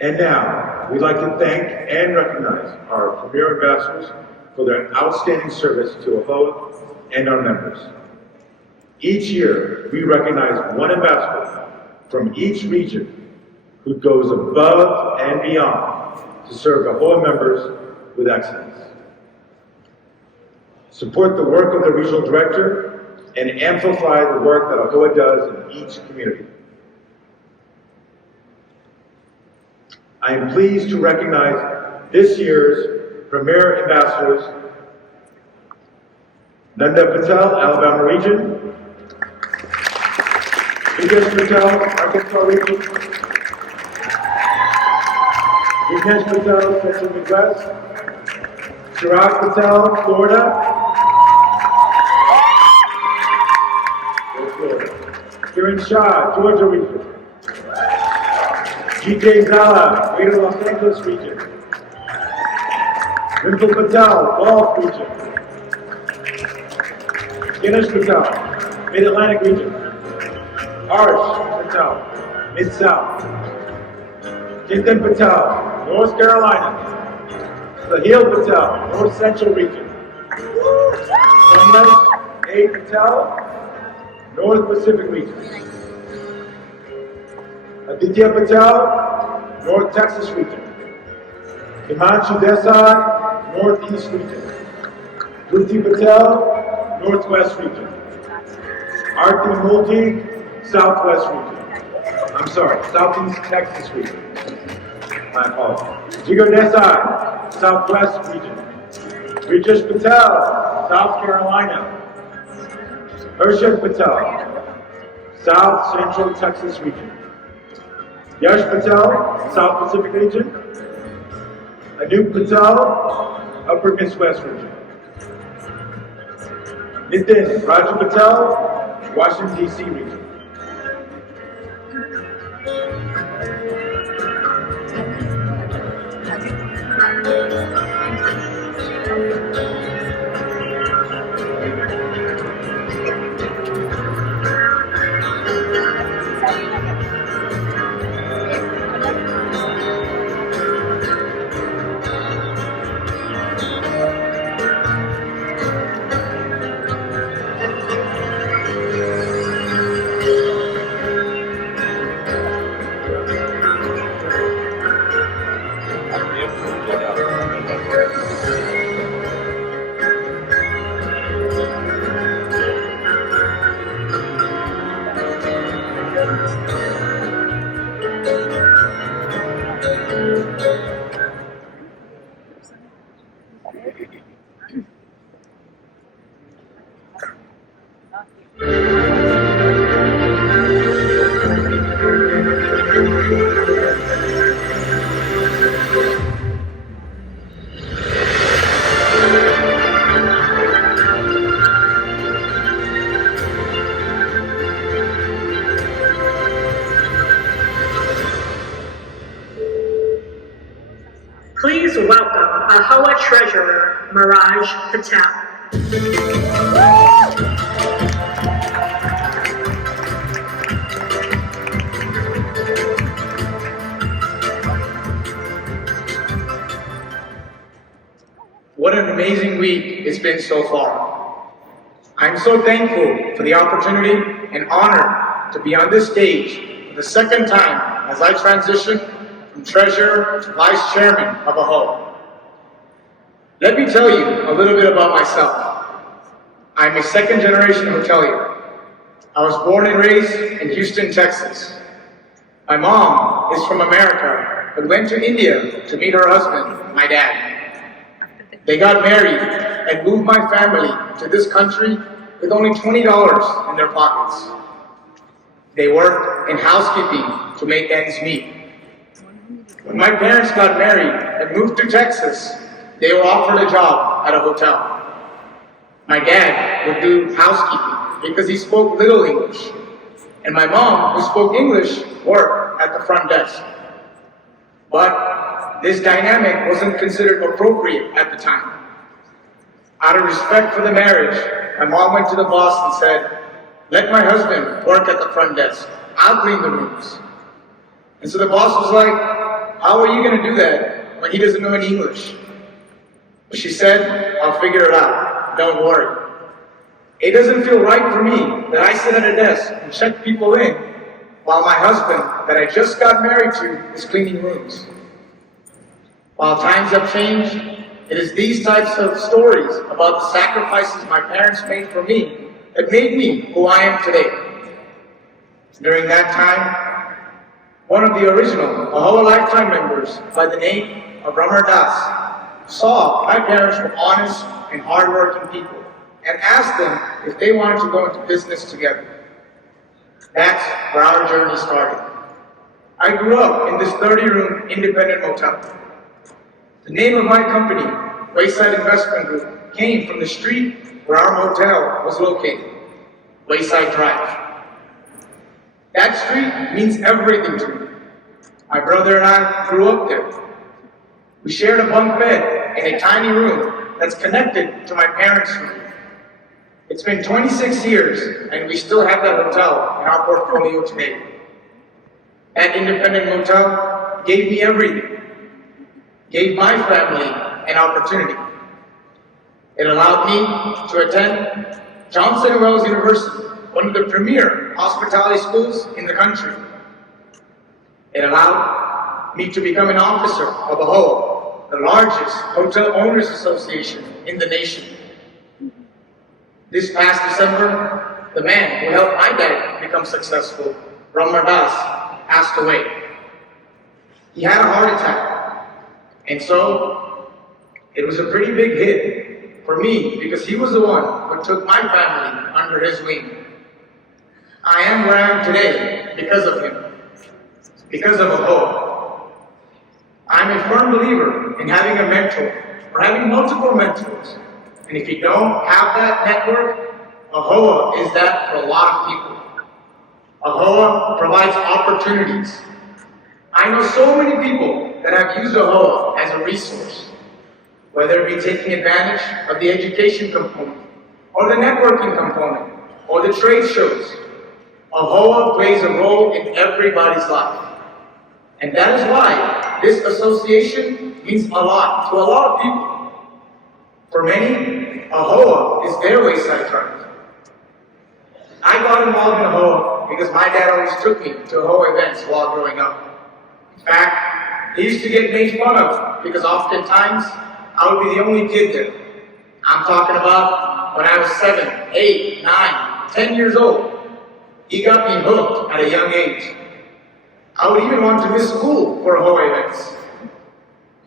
And now, we'd like to thank and recognize our premier ambassadors for their outstanding service to AHOA and our members. Each year, we recognize one ambassador from each region who goes above and beyond to serve AHOA members with excellence. Support the work of the regional director and amplify the work that AHOA does in each community. I am pleased to recognize this year's premier ambassadors: Nanda Patel, Alabama Region; Vikesh Patel, Arkansas Region; Vikesh Patel, Central Midwest; Chirag Patel, Florida; Kiran Shah, Georgia Region; G.J. Zala, Greater Los Angeles Region; Rimple Patel, Gulf Region; Ganesh Patel, Mid-Atlantic Region; Arsh Patel, Mid-South; Chintan Patel, North Carolina; Sahil Patel, North Central Region; Sunlight A. Patel, North Pacific Region; Aditya Patel, North Texas Region; Himanshu Desai, Northeast Region; Ruti Patel, Northwest Region; Arti Multi, Southwest Region. Southeast Texas Region. My apologies. Jigar Desai, Southwest Region; Rajesh Patel, South Carolina; Harshad Patel, South Central Texas Region; Yash Patel, South Pacific Region; Anup Patel, Upper Midwest Region; Nitin Raju Patel, Washington, D.C. Region. Please welcome AHOA Treasurer Miraj Patel. What an amazing week it's been so far. I'm so thankful for the opportunity and honor to be on this stage for the second time as I transition from Treasurer to Vice Chairman of AHOA. Let me tell you a little bit about myself. I'm a second-generation hotelier. I was born and raised in Houston, Texas. My mom is from America, but went to India to meet her husband, my dad. They got married and moved my family to this country with only $20 in their pockets. They worked in housekeeping to make ends meet. When my parents got married and moved to Texas, they were offered a job at a hotel. My dad would do housekeeping because he spoke little English, and my mom, who spoke English, worked at the front desk. But this dynamic wasn't considered appropriate at the time. Out of respect for the marriage, my mom went to the boss and said, "Let my husband work at the front desk. I'll clean the rooms." And so the boss was like, how are you going to do that when he doesn't know any English? But she said, I'll figure it out. Don't worry. It doesn't feel right for me that I sit at a desk and check people in while my husband, that I just got married to, is cleaning rooms. While times have changed, it is these types of stories about the sacrifices my parents made for me that made me who I am today. During that time, one of the original AHOA Lifetime members by the name of Ramar Das saw my parents were honest and hardworking people and asked them if they wanted to go into business together. That's where our journey started. I grew up in this 30-room independent motel. The name of my company, Wayside Investment Group, came from the street where our motel was located, Wayside Drive. That street means everything to me. My brother and I grew up there. We shared a bunk bed in a tiny room that's connected to my parents' room. It's been 26 years, and we still have that hotel in our portfolio today. That independent motel gave me everything. Gave my family an opportunity. It allowed me to attend Johnson & Wales University, one of the premier hospitality schools in the country. It allowed me to become an officer of AHOA, the largest hotel owners association in the nation. This past December, the man who helped my dad become successful, Ramar Das, passed away. He had a heart attack, and so it was a pretty big hit for me because he was the one who took my family under his wing. I am where I am today because of him, because of AHOA. I'm a firm believer in having a mentor or having multiple mentors. And if you don't have that network, AHOA is that for a lot of people. AHOA provides opportunities. I know so many people that have used AHOA as a resource, whether it be taking advantage of the education component, or the networking component, or the trade shows. AHOA plays a role in everybody's life. And that is why this association means a lot to a lot of people. For many, AHOA is their Wayside Drive. I got involved in AHOA because my dad always took me to AHOA events while growing up. In fact, he used to get made fun of because oftentimes I would be the only kid there. I'm talking about when I was 7, 8, 9, 10 years old. He got me hooked at a young age. I would even want to miss school for AHOA events.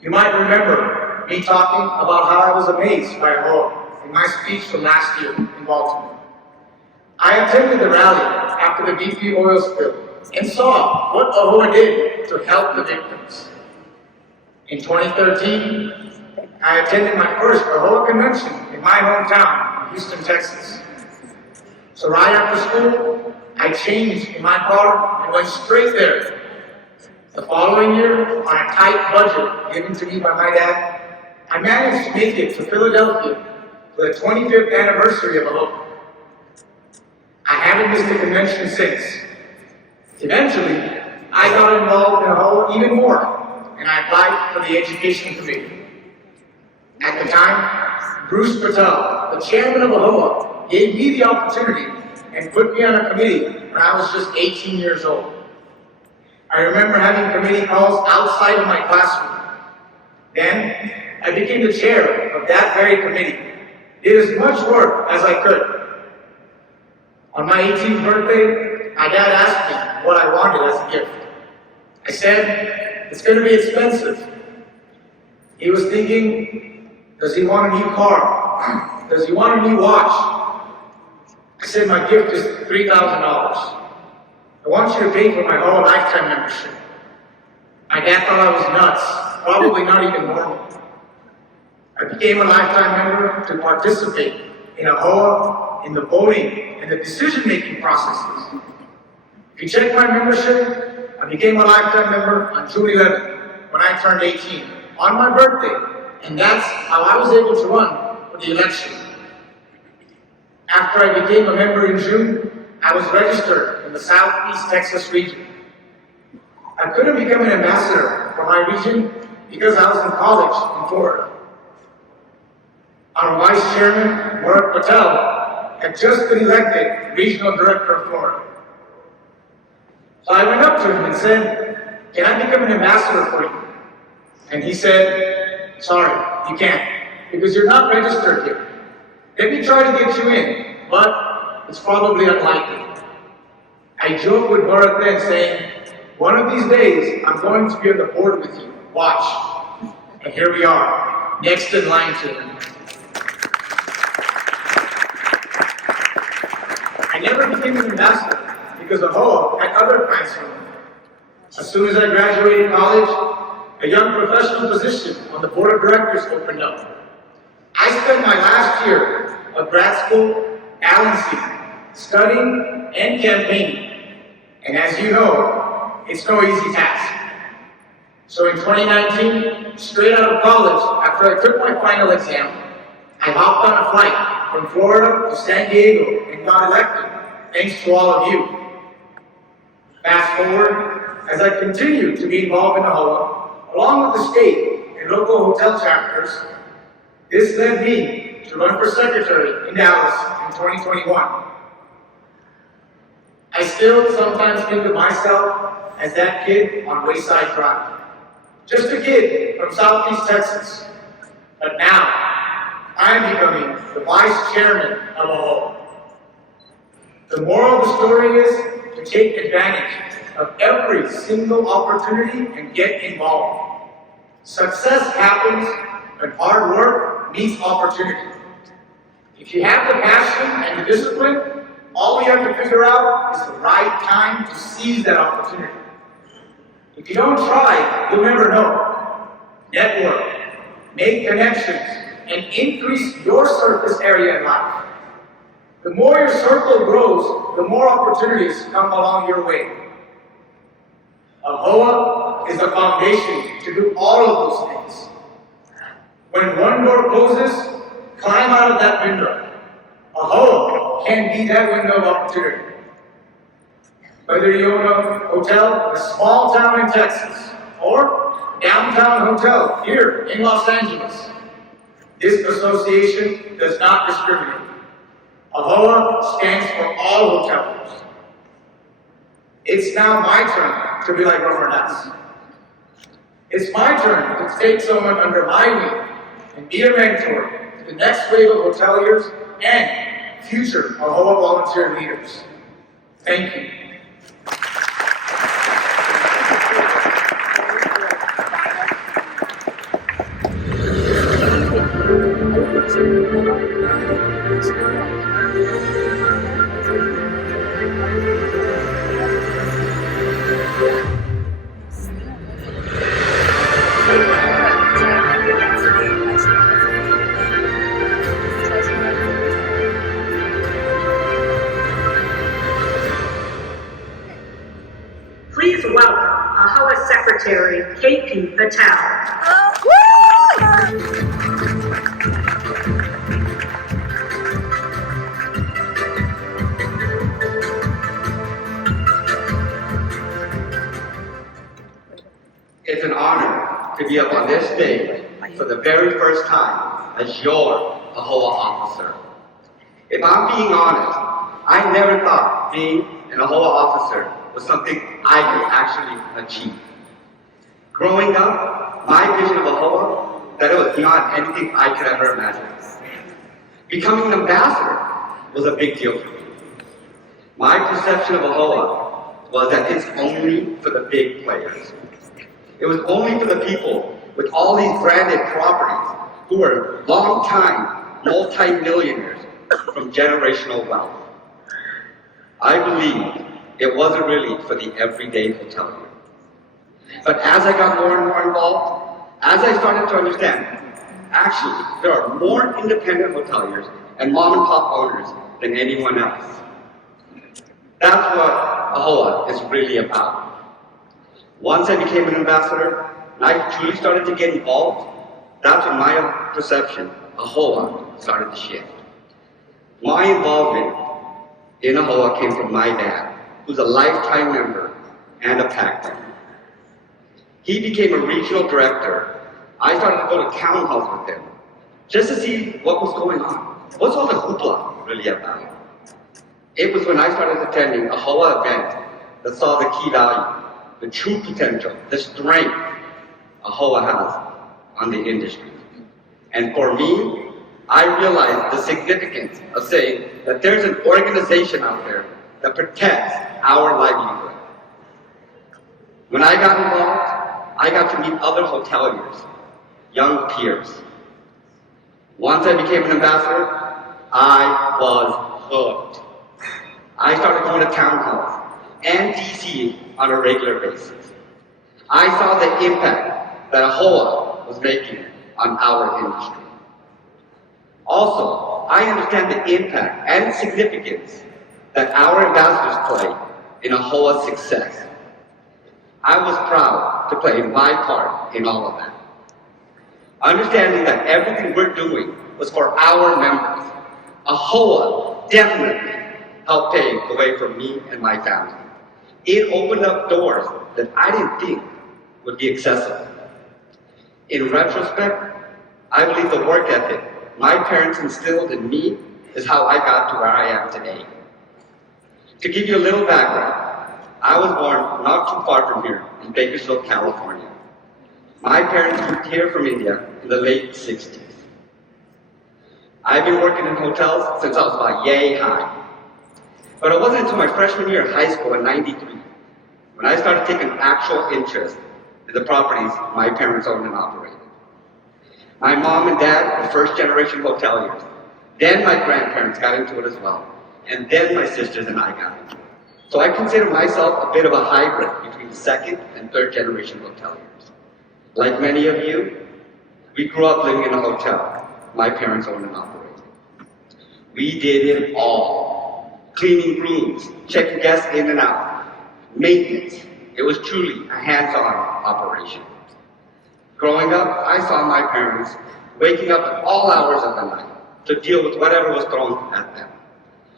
You might remember me talking about how I was amazed by AHOA in my speech from last year in Baltimore. I attended the rally after the BP oil spill and saw what AHOA did to help the victims. In 2013, I attended my first AHOA convention in my hometown, Houston, Texas. So right after school, I changed in my car and went straight there. The following year, on a tight budget given to me by my dad, I managed to make it to Philadelphia for the 25th anniversary of AHOA. I haven't missed a convention since. Eventually, I got involved in AHOA even more, and I applied for the education committee. At the time, Bruce Patel, the chairman of AHOA, gave me the opportunity and put me on a committee when I was just 18 years old. I remember having committee calls outside of my classroom. Then, I became the chair of that very committee. Did as much work as I could. On my 18th birthday, my dad asked me what I wanted as a gift. I said, it's going to be expensive. He was thinking, does he want a new car? Does he want a new watch? I said, my gift is $3,000. I want you to pay for my whole lifetime membership. My dad thought I was nuts, probably not even normal. I became a lifetime member to participate in AHOA, in the voting, and the decision-making processes. If you check my membership, I became a lifetime member on June 11th, when I turned 18, on my birthday, and that's how I was able to run for the election. After I became a member in June, I was registered in the Southeast Texas region. I couldn't become an ambassador for my region because I was in college in Florida. Our Vice Chairman, Miraj Patel, had just been elected Regional Director of Florida. So I went up to him and said, "Can I become an ambassador for you?" And he said, "Sorry, you can't, because you're not registered here. Let me try to get you in, but it's probably unlikely." I joked with Bharat then, saying, "One of these days, I'm going to be on the board with you. Watch." And here we are, next in line to him. I never became an ambassador because AHOA had other plans for me. As soon as I graduated college, a young professional position on the board of directors opened up. I spent my last year of grad school balancing, studying, and campaigning. And as you know, it's no easy task. So in 2019, straight out of college, after I took my final exam, I hopped on a flight from Florida to San Diego and got elected, thanks to all of you. Fast forward, as I continued to be involved in AHOA, along with the state and local hotel chapters, this led me to run for secretary in Dallas in 2021. I still sometimes think of myself as that kid on Wayside Drive. Just a kid from Southeast Texas. But now, I'm becoming the vice chairman of AHOA. The moral of the story is to take advantage of every single opportunity and get involved. Success happens when hard work meets opportunity. If you have the passion and the discipline, all we have to figure out is the right time to seize that opportunity. If you don't try, you'll never know. Network, make connections, and increase your surface area in life. The more your circle grows, the more opportunities come along your way. AHOA is the foundation to do all of those things. When one door closes, climb out of that window. AHOA can be that window of opportunity. Whether you own a hotel in a small town in Texas or downtown hotel here in Los Angeles, this association does not discriminate. AHOA stands for all hoteliers. It's now my turn to be like Romer Das. It's my turn to take someone under my wing and be a mentor to the next wave of hoteliers and future AHOA volunteer leaders. Thank you. Please welcome AHOA Secretary KP Patel. It's an honor to be up on this stage for the very first time as your AHOA officer. If I'm being honest, I never thought being an AHOA officer was something I could actually achieve. Growing up, my vision of AHOA, that it was beyond anything I could ever imagine. Becoming an ambassador was a big deal for me. My perception of AHOA was that it's only for the big players. It was only for the people with all these branded properties who were long-time multi-millionaires from generational wealth. I believed it wasn't really for the everyday hotelier. But as I got more and more involved, as I started to understand, actually, there are more independent hoteliers and mom-and-pop owners than anyone else. That's what AHOA is really about. Once I became an ambassador, and I truly started to get involved, that's when my perception of AHOA started to shift. My involvement in AHOA came from my dad, who's a lifetime member and a pack member. he became a regional director, I started to go to town halls with him just to see what was going on. What's all the hoopla really about? It was when I started attending a HOA event that saw the key value, the true potential, the strength a HOA has on the industry. And for me, I realized the significance of saying that there's an organization out there that protects our livelihood. When I got involved, I got to meet other hoteliers, young peers. Once I became an ambassador, I was hooked. I started going to town halls and DC on a regular basis. I saw the impact that a HOA was making on our industry. Also, I understand the impact and significance that our ambassadors play in a HOA's success. I was proud to play my part in all of that. Understanding that everything we're doing was for our members, a HOA definitely helped pave the way for me and my family. It opened up doors that I didn't think would be accessible. In retrospect, I believe the work ethic my parents instilled in me is how I got to where I am today. To give you a little background, I was born not too far from here in Bakersfield, California. My parents moved here from India in the late 60s. I've been working in hotels since I was about yay high. But it wasn't until my freshman year of high school in '93 when I started taking actual interest in the properties my parents owned and operated. My mom and dad were first-generation hoteliers. Then my grandparents got into it as well. And then my sisters and I got into it. So I consider myself a bit of a hybrid between the second and third-generation hoteliers. Like many of you, we grew up living in a hotel my parents owned and operated. We did it all. Cleaning rooms, checking guests in and out, maintenance. It was truly a hands-on operation. Growing up, I saw my parents waking up at all hours of the night to deal with whatever was thrown at them,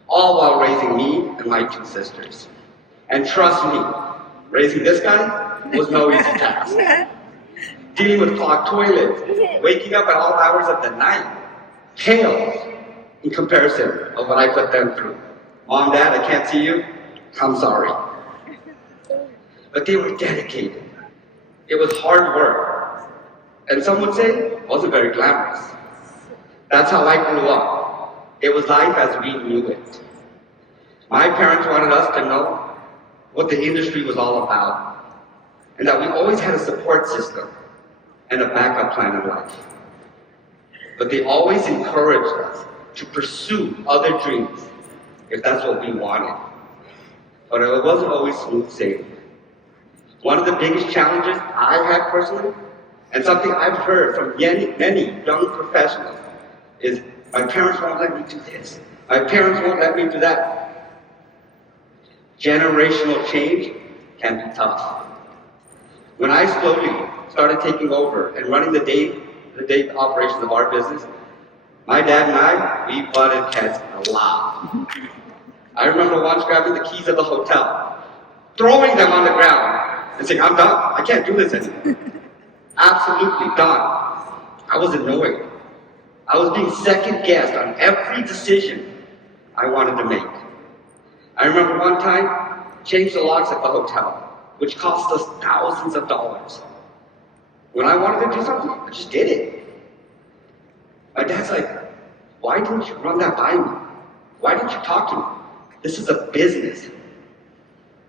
all while raising me and my two sisters. And trust me, raising this guy was no easy task. Dealing with clogged toilets, waking up at all hours of the night, pales in comparison of what I put them through. Mom, Dad, I can't see you. I'm sorry. But they were dedicated. It was hard work. And some would say it wasn't very glamorous. That's how I grew up. It was life as we knew it. My parents wanted us to know what the industry was all about, and that we always had a support system and a backup plan in life. But they always encouraged us to pursue other dreams if that's what we wanted. But it wasn't always smooth sailing. One of the biggest challenges I had personally, and something I've heard from many young professionals, is my parents won't let me do this. My parents won't let me do that. Generational change can be tough. When I slowly started taking over and running the day operations of our business, my dad and I, we butted heads a lot. I remember once grabbing the keys of the hotel, throwing them on the ground, and saying, I'm done. I can't do this anymore. Absolutely done. I was annoyed. I was being second-guessed on every decision I wanted to make. I remember one time, changed the locks at the hotel, which cost us thousands of dollars. When I wanted to do something, I just did it. My dad's like, why didn't you run that by me? Why didn't you talk to me? This is a business.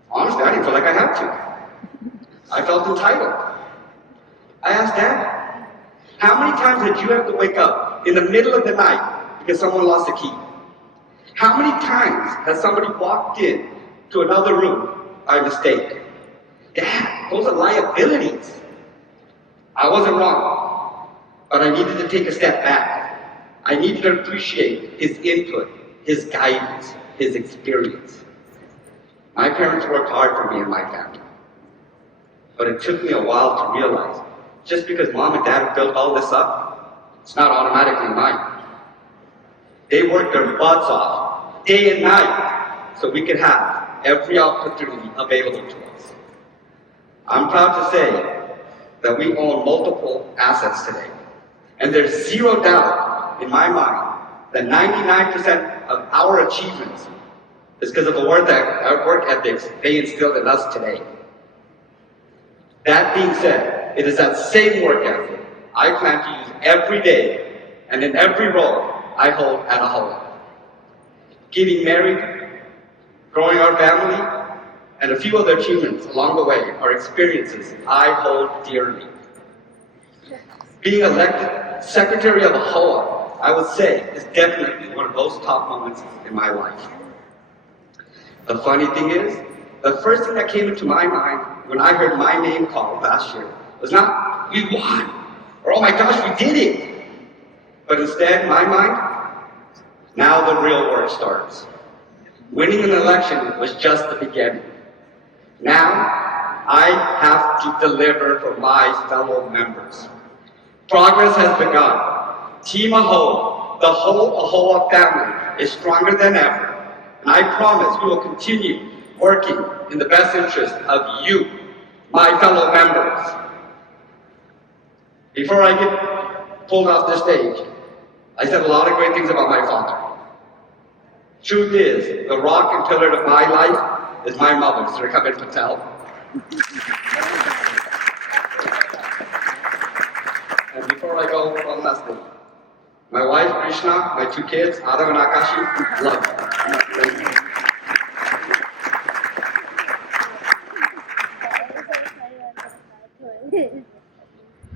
Honestly, I didn't feel like I had to. I felt entitled. I asked Dad, how many times did you have to wake up in the middle of the night because someone lost a key? How many times has somebody walked in to another room by mistake? Dad, those are liabilities. I wasn't wrong, but I needed to take a step back. I needed to appreciate his input, his guidance, his experience. My parents worked hard for me and my family. But it took me a while to realize, just because Mom and Dad have built all this up, it's not automatically mine. They worked their butts off, day and night, so we could have every opportunity available to us. I'm proud to say that we own multiple assets today. And there's zero doubt in my mind that 99% of our achievements is because of the work ethics they instilled in us today. That being said, it is that same work ethic I plan to use every day and in every role I hold at AHOA. Getting married, growing our family, and a few other achievements along the way are experiences I hold dearly. Being elected Secretary of AHOA, I would say, is definitely one of those top moments in my life. The funny thing is, the first thing that came into my mind when I heard my name called last year was not, we won, or oh my gosh, we did it. But instead, in my mind, now the real work starts. Winning an election was just the beginning. Now, I have to deliver for my fellow members. Progress has begun. Team AHOA, the whole AHOA family, is stronger than ever. And I promise we will continue working in the best interest of you, my fellow members. Before I get pulled off this stage, I said a lot of great things about my father. Truth is, the rock and pillar of my life is my mother, Sri Kabir Patel. And before I go, one last thing. My wife, Krishna, my two kids, Adam and Akashi, love you. Thank you.